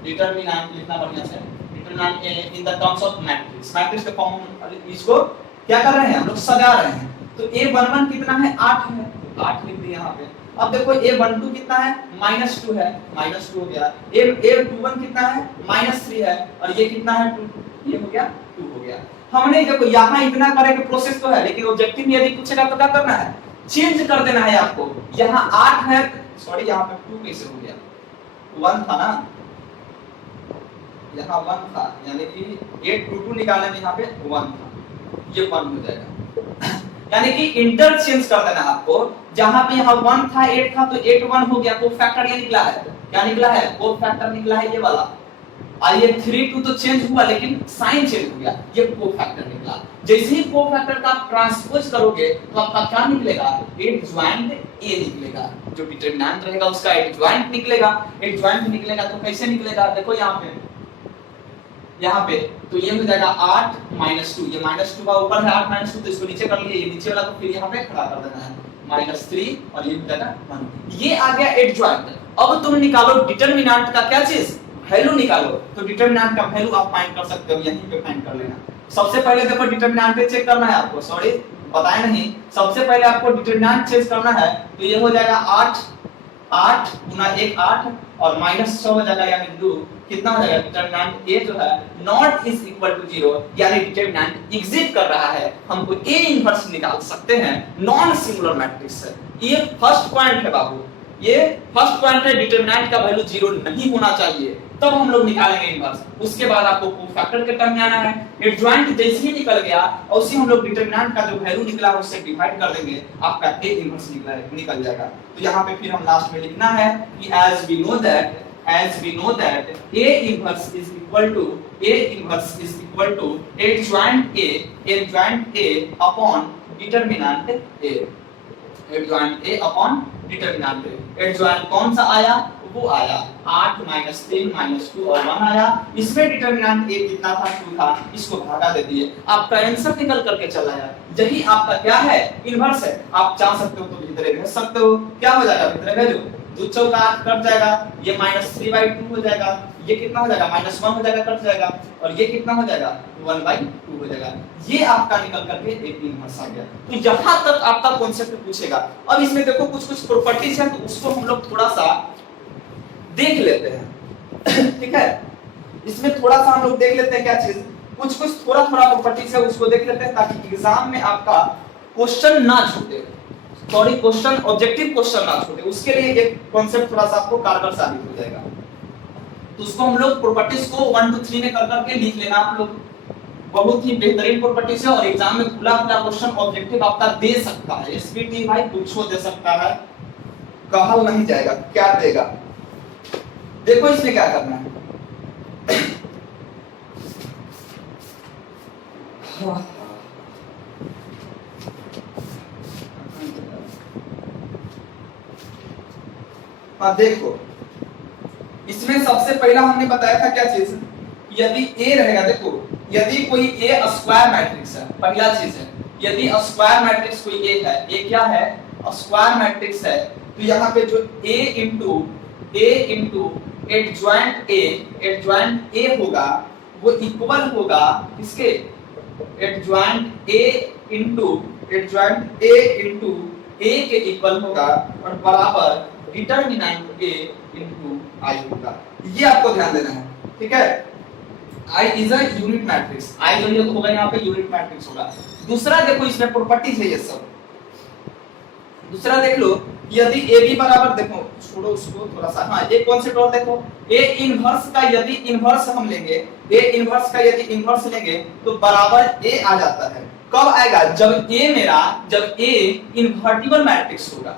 determinant, लिखना बढ़िया से determinant a in the terms of matrix. Matrix का फॉर्म इसको क्या कर रहे हैं हम लोग सजा रहे हैं। तो a11 कितना है 8 है, 8 लिख दिए यहाँ पे। अब देखो a12 कितना है -2 है, -2 हो गया। a21 कितना है -3 है और ये कितना है 2, ये हो गया 2 हो गया। हमने देखो यहाँ इतना करे के प्रोसेस तो है, लेकिन ऑब्जेक्टिव में यदि पूछेगा तो क्या करना है चेंज कर देना है आपको। यहाँ 8 है, सॉरी यहाँ पे 2 कैसे हो गया, 1 था ना, यहाँ 1 था, यानी कि 8 2 2 निकालने में यहाँ पे 1 था, ये 1 हो जाएगा। यानी कि इंटरचेंज कर देना आपको। जहां पे यहाँ 1 था 8 था तो 8 1 हो गया, कोफैक्टर ये निकला है। क्या निकला है कोफैक्टर निकला है ये वाला। और ये 3 2 तो चेंज हुआ लेकिन साइन चेंज हो गया, ये कोफैक्टर निकला। जैसे ही कोफैक्टर का ट्रांसपोज करोगे तो आपका क्या निकलेगा एडजॉइंट ए निकलेगा। जो डिटरमिनेंट रहेगा उसका एडजॉइंट निकलेगा। एडजॉइंट निकलेगा तो कैसे निकलेगा, देखो यहाँ पे तो ये हो जाएगा 8 -2, ये -2 का ऊपर है 8 -2 तो इसको नीचे कर लिए, ये नीचे वाला को फिर यहाँ पे खड़ा कर देना है -3 और ये हो जाएगा 1। ये आ गया एडजॉइंट। अब तुम निकालो डिटरमिनेंट का क्या चीज वैल्यू निकालो। तो डिटरमिनेंट का वैल्यू आप फाइंड कर सकते हो, यहीं पे फाइंड कर लेना। सबसे पहले देखो डिटरमिनेंट चेक करना है आपको, सॉरी बताया नहीं, सबसे पहले आपको डिटरमिनेंट चेक करना है। तो ये हो जाएगा 8 8 गुना 1 8 और -6 हो जाएगा, यानी 2 कितना हो जाएगा डिटरमिनेंट a जो है नॉट इज इक्वल टू 0, यानी डिटरमिनेंट एग्जिस्ट कर रहा है। हमको a इनवर्स निकाल सकते हैं नॉन सिंगुलर मैट्रिक्स है। ये फर्स्ट पॉइंट है बाबू, ये फर्स्ट पॉइंट है, डिटरमिनेंट का वैल्यू 0 नहीं होना चाहिए, तब हम लोग निकालेंगे इनवर्स। उसके बाद आपको कोफैक्टर के टर्म में आना है। एडजॉइंट जैसे ही निकल गया और उसी हम लोग डिटरमिनेंट का जो वैल्यू निकला है उससे डिवाइड कर देंगे, आपका a इनवर्स निकल जाएगा। तो यहाँ पे फिर हम लास्ट में लिखना है कि as we know that a inverse is equal to adjoint a upon determinant a, adjoint a upon determinant a। adjoint कौन सा आया, वो आया 8 -3 -2 और 1 आया। इसमें डिटरमिनेंट a कितना था 2 था, इसको भागा दे दिए, आपका आंसर निकल करके चला आया। यही आपका क्या है इनवर्स है। आप चाह सकते हो तो भीतर भेज सकते हो, क्या हो जाएगा भीतर भेजो 2 चौका 8 कट जाएगा, ये -3/2 हो जाएगा, ये कितना हो जाएगा -1 हो जाएगा कट जाएगा और ये कितना हो जाएगा 1/2 हो जाएगा। ये आपका निकल करके एक इनवर्स आ गया। तो यहां तक आपका कॉन्सेप्ट पूछेगा। अब इसमें देखो कुछ प्रॉपर्टीज है तो उसको हम लोग थोड़ा सा देख लेते हैं ठीक है, इसमें थोड़ा सा हम लोग देख लेते हैं क्या चीज, कुछ थोड़ा प्रॉपर्टीज है उसको देख लेते हैं ताकि एग्जाम में आपका क्वेश्चन ना छूटे, सॉरी क्वेश्चन ऑब्जेक्टिव क्वेश्चन ना छूटे। उसके लिए एक कॉन्सेप्ट थोड़ा सा आपको कारगर साबित हो जाएगा। तो उसको हम लोग प्रॉपर्टीज को 1 2 3 में कर करके लिख लेना आप लोग। बहुत ही बेहतरीन प्रॉपर्टीज है और एग्जाम में खुला खुला क्वेश्चन ऑब्जेक्टिव आपका दे सकता है। एसबीटी भाई कुछ दे सकता है, कहल नहीं जाएगा, क्या देगा। देखो इसमें क्या करना है हाँ देखो इसमें सबसे पहला हमने बताया था क्या चीज, यदि a रहेगा, देखो यदि कोई a स्क्वायर मैट्रिक्स है, पहला चीज है यदि स्क्वायर मैट्रिक्स कोई a है, a क्या है स्क्वायर मैट्रिक्स है, तो यहाँ पे जो a इंटू एडजॉइंट a होगा वो इक्वल होगा किसके एडजॉइंट a इंटू a के इक्वल होगा और बराबर डिटरमिनेंट a इंटू i होगा। ये आपको ध्यान देना है, ठीक है। I is a unit matrix, I जो ये होगा यहाँ पे यूनिट मैट्रिक्स होगा। दूसरा देखो इसमें प्रॉपर्टीज है ये सब। दूसरा देख लो यदि ए बी बराबर, देखो छोड़ो उसको थोड़ा सा, हाँ एक कॉन्सेप्ट और देखो, ए इनवर्स का यदि इनवर्स हम लेंगे, ए इनवर्स का यदि इनवर्स लेंगे तो बराबर ए आ जाता है। कब आएगा? जब ए इन्वर्टिबल मैट्रिक्स होगा,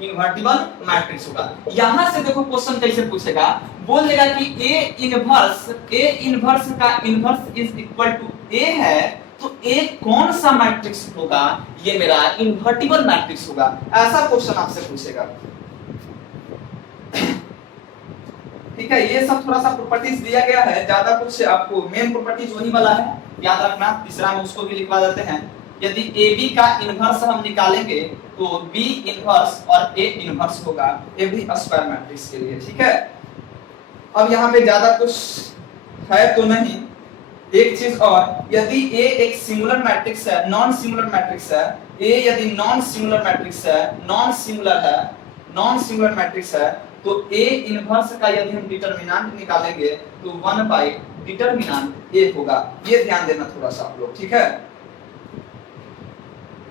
इन्वर्टिबल मैट्रिक्स होगा। यहां से देखो क्वेश्चन कैसे पूछेगा, बोल देगा कि ए इनवर्स का इनवर्स इज इक्वल टू ए है, तो ए कौन सा मैट्रिक्स होगा? ये मेरा इन्वर्टिबल मैट्रिक्स होगा। ऐसा क्वेश्चन आपसे पूछेगा। ठीक है, ये सब थोड़ा सा प्रॉपर्टीज दिया गया है, ज्यादा कुछ आपको मेन प्रॉपर्टीज वही वाला है, याद रखना। तीसरा में उसको भी लिखवा देते हैं। यदि ए बी का इनवर्स हम निकालेंगे तो बी इनवर्स और ए इनवर्स होगा, ये भी स्क्वायर मैट्रिक्स के लिए। ठीक है, अब यहाँ पे ज्यादा कुछ है तो नहीं। एक चीज और, यदि ए एक सिंगुलर मैट्रिक्स है, नॉन सिंगुलर मैट्रिक्स है, ए यदि नॉन सिंगुलर मैट्रिक्स है, नॉन सिंगुलर मैट्रिक्स है, तो ए इनवर्स का यदि हम डिटरमिनेंट निकालेंगे तो 1 बाय डिटरमिनेंट ए होगा। ये ध्यान देना थोड़ा सा आप लोग। ठीक है,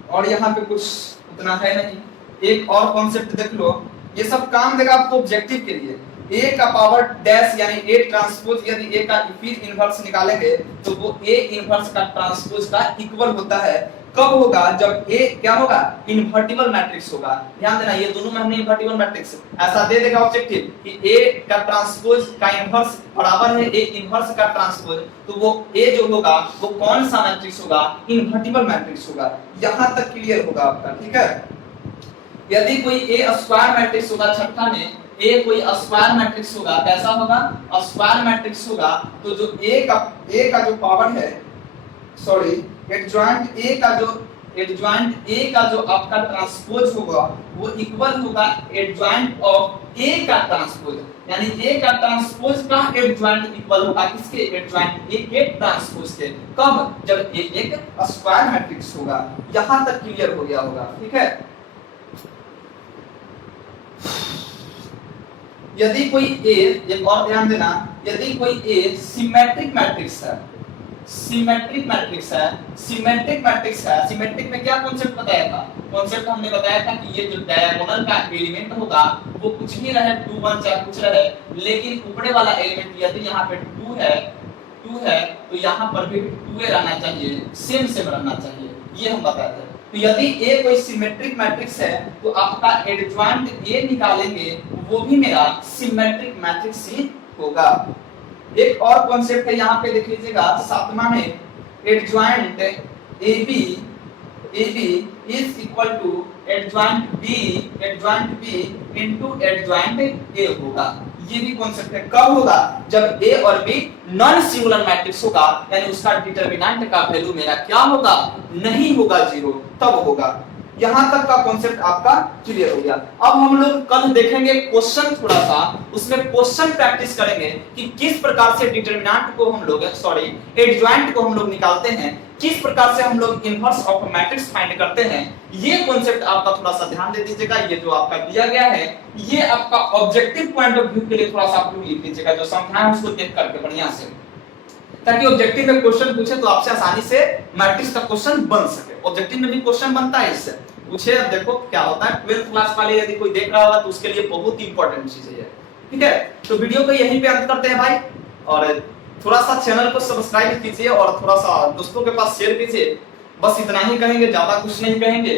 और यहाँ पे कुछ उतना है नहीं। एक और कॉन्सेप्ट देख लो, ये सब काम देगा आपको ऑब्जेक्टिव के लिए। ए का पावर डैश यानी ए ट्रांसपोज, यदि ए का फिर इनवर्स निकालेंगे तो वो ए इनवर्स का ट्रांसपोज का इक्वल होता है। कब होगा? जब ए क्या होगा? इन्वर्टिबल मैट्रिक्स होगा। ध्यान देना, ये दोनों में हमने इन्वर्टिबल मैट्रिक्स ऐसा दे देगा ऑब्जेक्टिव कि ए का ट्रांसपोज का इनवर्स बराबर है ए इनवर्स का ट्रांसपोज, तो वो ए जो होगा वो कौन सा मैट्रिक्स होगा? इन्वर्टिबल मैट्रिक्स होगा। यहां तक क्लियर होगा आपका। ठीक है, यदि कोई ए स्क्वायर मैट्रिक्स होगा, छठा में ए कोई स्क्वायर मैट्रिक्स होगा, कैसा होगा? स्क्वायर मैट्रिक्स होगा, तो जो ए का जो पावर है, सॉरी एडजॉइंट ए का जो आपका ट्रांसपोज होगा वो इक्वल होगा एडजॉइंट ऑफ ए का ट्रांसपोज, यानी ए का ट्रांसपोज का एडजॉइंट इक्वल होगा किसके? एडजॉइंट ए के ट्रांसपोज के। कब? जब ए एक स्क्वायर मैट्रिक्स होगा। यहां तक क्लियर हो गया होगा। ठीक है, यदि कोई ए, एक और ध्यान देना, यदि कोई ए सिमेट्रिक मैट्रिक्स है, सिमेट्रिक में क्या कॉन्सेप्ट बताया था? कॉन्सेप्ट हमने बताया था कि ये जो डायगोनल का एलिमेंट होगा वो कुछ भी रहे, 2 1 चाहे कुछ रहे, लेकिन ऊपरे वाला एलिमेंट यदि यहाँ पे 2 है तो यहाँ पर भी 2 रहना चाहिए, सेम रहना चाहिए, ये हम बताते हैं। तो यदि ए कोई सिमेट्रिक मैट्रिक्स है तो आपका एडजॉइंट ए निकालेंगे वो भी मेरा सिमेट्रिक मैट्रिक्स ही होगा। एक और कॉन्सेप्ट है, यहाँ पे देख लीजिएगा 7वां में, adjoint A B is equal to adjoint B into adjoint A होगा। ये भी कॉन्सेप्ट है। कब होगा? जब ए और बी नॉन सिंगुलर मैट्रिक्स होगा, यानी उसका डिटरमिनेंट का वैल्यू मेरा क्या होगा? नहीं होगा 0, तब होगा। यहां तक का कॉन्सेप्ट आपका क्लियर हो गया। अब हम लोग कल देखेंगे क्वेश्चन, थोड़ा सा उसमें क्वेश्चन प्रैक्टिस करेंगे कि किस प्रकार से डिटरमिनेंट को हम लोग एडजॉइंट को हम लोग निकालते हैं, किस प्रकार से हम लोग इनवर्स ऑफ मैट्रिक्स फाइंड करते हैं। ये कॉन्सेप्ट आपका थोड़ा सा ध्यान दे दीजिएगा। ये जो आपका दिया गया है ये आपका ऑब्जेक्टिव पॉइंट ऑफ व्यू के लिए थोड़ा सा आप लोग लिख लीजिएगा, जो समझाया है उसको देख करके बढ़िया से, ताकि ऑब्जेक्टिव में क्वेश्चन पूछे तो आपसे आसानी से मैट्रिक्स का क्वेश्चन बन सके। ऑब्जेक्टिव में भी क्वेश्चन बनता है इससे पूछे। अब देखो क्या होता है, 12th क्लास वाले यदि कोई देख रहा होगा तो उसके लिए बहुत ही इंपॉर्टेंट चीज है। ठीक है, तो वीडियो को यहीं पे अंत करते हैं भाई, और थोड़ा सा चैनल को सब्सक्राइब कीजिए और थोड़ा सा दोस्तों के पास शेयर कीजिए। बस इतना ही कहेंगे, ज्यादा कुछ नहीं कहेंगे।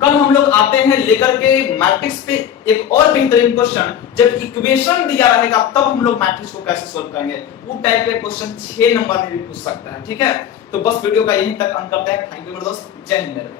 कल हम लोग आते हैं लेकर के मैट्रिक्स पे एक और बेहतरीन क्वेश्चन। जब इक्वेशन दिया रहेगा तब हम लोग मैट्रिक्स को कैसे सोल्व करेंगे, वो टाइप के क्वेश्चन 6 नंबर में भी पूछ सकता है। ठीक है, तो बस वीडियो का यहीं तक अंत करते हैं। थैंक यू मेरे दोस्त, जय हिंद।